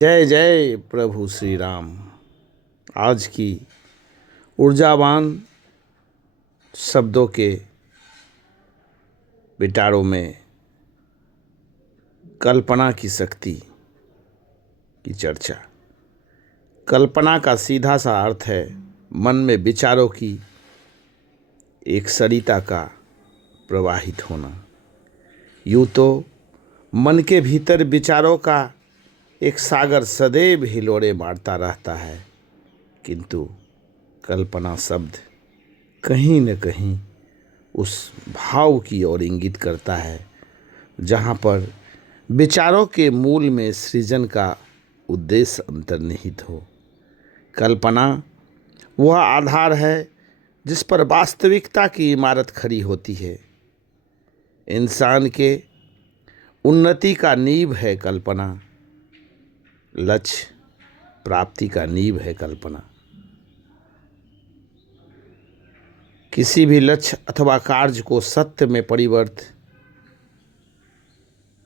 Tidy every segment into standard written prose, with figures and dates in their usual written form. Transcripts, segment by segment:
जय जय प्रभु श्री राम। आज की ऊर्जावान शब्दों के बिटारों में कल्पना की शक्ति की चर्चा। कल्पना का सीधा सा अर्थ है मन में विचारों की एक सरिता का प्रवाहित होना। यूँ तो मन के भीतर विचारों का एक सागर सदैव हिलोरे मारता रहता है, किंतु कल्पना शब्द कहीं न कहीं उस भाव की ओर इंगित करता है जहाँ पर विचारों के मूल में सृजन का उद्देश्य अंतर्निहित हो। कल्पना वह आधार है जिस पर वास्तविकता की इमारत खड़ी होती है। इंसान के उन्नति का नींव है कल्पना, लक्ष्य प्राप्ति का नींव है कल्पना। किसी भी लक्ष्य अथवा कार्य को सत्य में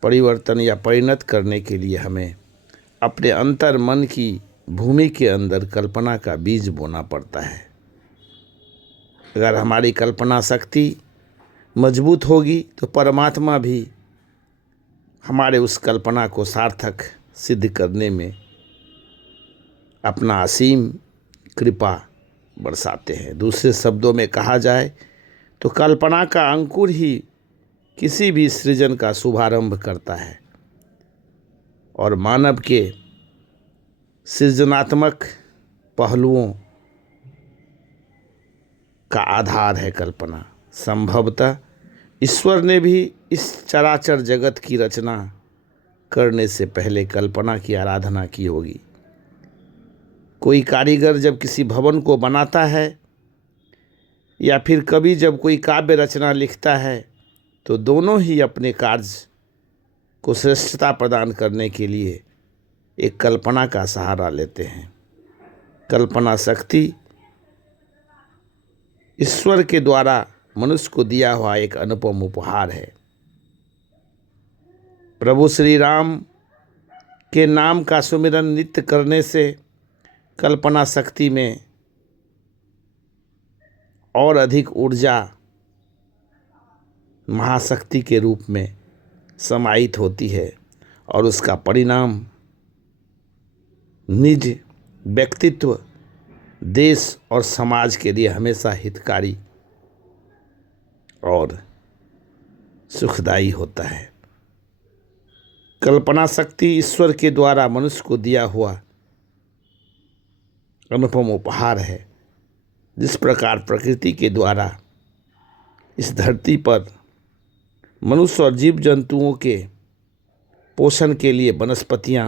परिवर्तन या परिणत करने के लिए हमें अपने अंतर मन की भूमि के अंदर कल्पना का बीज बोना पड़ता है। अगर हमारी कल्पना शक्ति मजबूत होगी तो परमात्मा भी हमारे उस कल्पना को सार्थक सिद्ध करने में अपना असीम कृपा बरसाते हैं। दूसरे शब्दों में कहा जाए तो कल्पना का अंकुर ही किसी भी सृजन का शुभारंभ करता है और मानव के सृजनात्मक पहलुओं का आधार है कल्पना। संभवतः ईश्वर ने भी इस चराचर जगत की रचना करने से पहले कल्पना की आराधना की होगी। कोई कारीगर जब किसी भवन को बनाता है या फिर कवि जब कोई काव्य रचना लिखता है तो दोनों ही अपने कार्य को श्रेष्ठता प्रदान करने के लिए एक कल्पना का सहारा लेते हैं। कल्पना शक्ति ईश्वर के द्वारा मनुष्य को दिया हुआ एक अनुपम उपहार है। प्रभु श्री राम के नाम का सुमिरन नित्य करने से कल्पना शक्ति में और अधिक ऊर्जा महाशक्ति के रूप में समाहित होती है और उसका परिणाम निज व्यक्तित्व, देश और समाज के लिए हमेशा हितकारी और सुखदायी होता है। कल्पना शक्ति ईश्वर के द्वारा मनुष्य को दिया हुआ अनुपम उपहार है। जिस प्रकार प्रकृति के द्वारा इस धरती पर मनुष्य और जीव जंतुओं के पोषण के लिए वनस्पतियाँ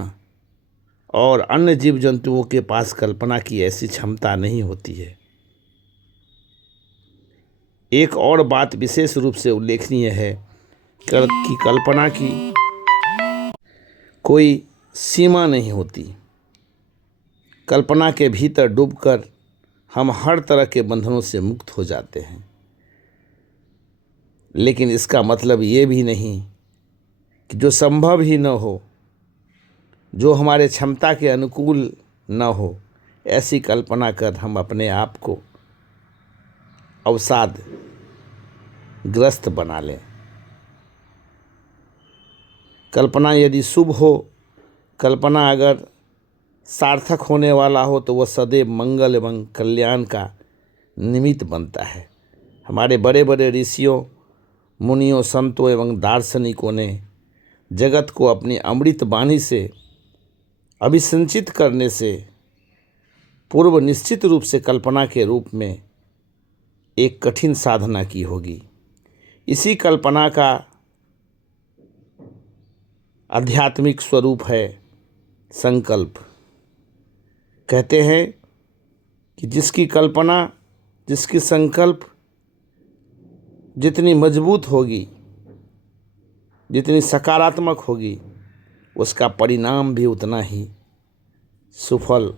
और अन्य जीव जंतुओं के पास कल्पना की ऐसी क्षमता नहीं होती है। एक और बात विशेष रूप से उल्लेखनीय है कि कल्पना की कोई सीमा नहीं होती। कल्पना के भीतर डूबकर हम हर तरह के बंधनों से मुक्त हो जाते हैं, लेकिन इसका मतलब ये भी नहीं कि जो संभव ही न हो, जो हमारे क्षमता के अनुकूल न हो, ऐसी कल्पना कर हम अपने आप को अवसाद ग्रस्त बना लें। कल्पना यदि शुभ हो, कल्पना अगर सार्थक होने वाला हो तो वह सदैव मंगल एवं कल्याण का निमित्त बनता है। हमारे बड़े बड़े ऋषियों, मुनियों, संतों एवं दार्शनिकों ने जगत को अपनी अमृत वाणी से अभिसंचित करने से पूर्व निश्चित रूप से कल्पना के रूप में एक कठिन साधना की होगी। इसी कल्पना का आध्यात्मिक स्वरूप है संकल्प। कहते हैं कि जिसकी कल्पना, जिसकी संकल्प जितनी मजबूत होगी, जितनी सकारात्मक होगी, उसका परिणाम भी उतना ही सुफल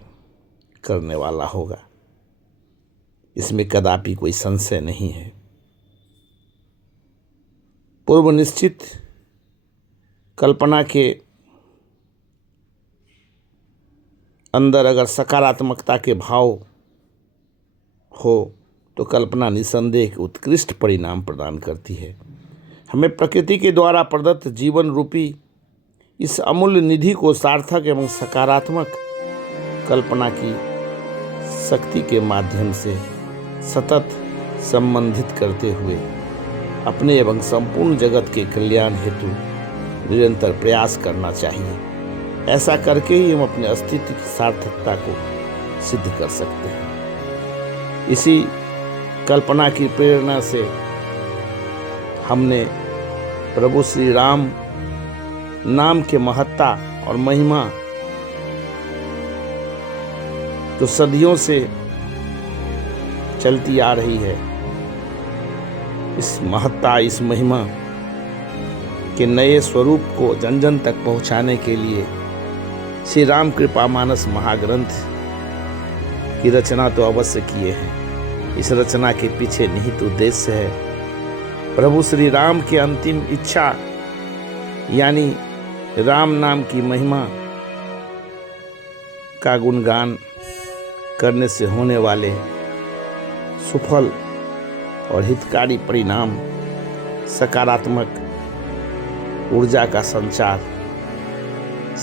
करने वाला होगा। इसमें कदापि कोई संशय नहीं है। पूर्व निश्चित कल्पना के अंदर अगर सकारात्मकता के भाव हो तो कल्पना निसंदेह एक उत्कृष्ट परिणाम प्रदान करती है। हमें प्रकृति के द्वारा प्रदत्त जीवन रूपी इस अमूल्य निधि को सार्थक एवं सकारात्मक कल्पना की शक्ति के माध्यम से सतत संबंधित करते हुए अपने एवं संपूर्ण जगत के कल्याण हेतु निरंतर प्रयास करना चाहिए। ऐसा करके ही हम अपने अस्तित्व की सार्थकता को सिद्ध कर सकते हैं। इसी कल्पना की प्रेरणा से हमने प्रभु श्री राम नाम के महत्ता और महिमा जो सदियों से चलती आ रही है, इस महत्ता, इस महिमा के नए स्वरूप को जन जन तक पहुंचाने के लिए श्री राम कृपामानस महाग्रंथ की रचना तो अवश्य किए हैं। इस रचना के पीछे निहित उद्देश्य है प्रभु श्री राम की अंतिम इच्छा, यानी राम नाम की महिमा का गुणगान करने से होने वाले सुफल और हितकारी परिणाम, सकारात्मक ऊर्जा का संचार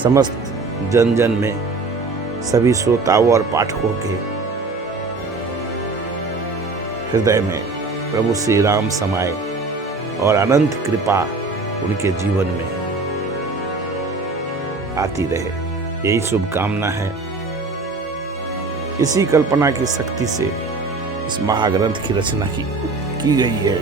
समस्त जन जन में, सभी श्रोताओं और पाठकों के हृदय में प्रभु श्री राम समाये और अनंत कृपा उनके जीवन में आती रहे, यही शुभकामना है। इसी कल्पना की शक्ति से इस महाग्रंथ की रचना की गई है।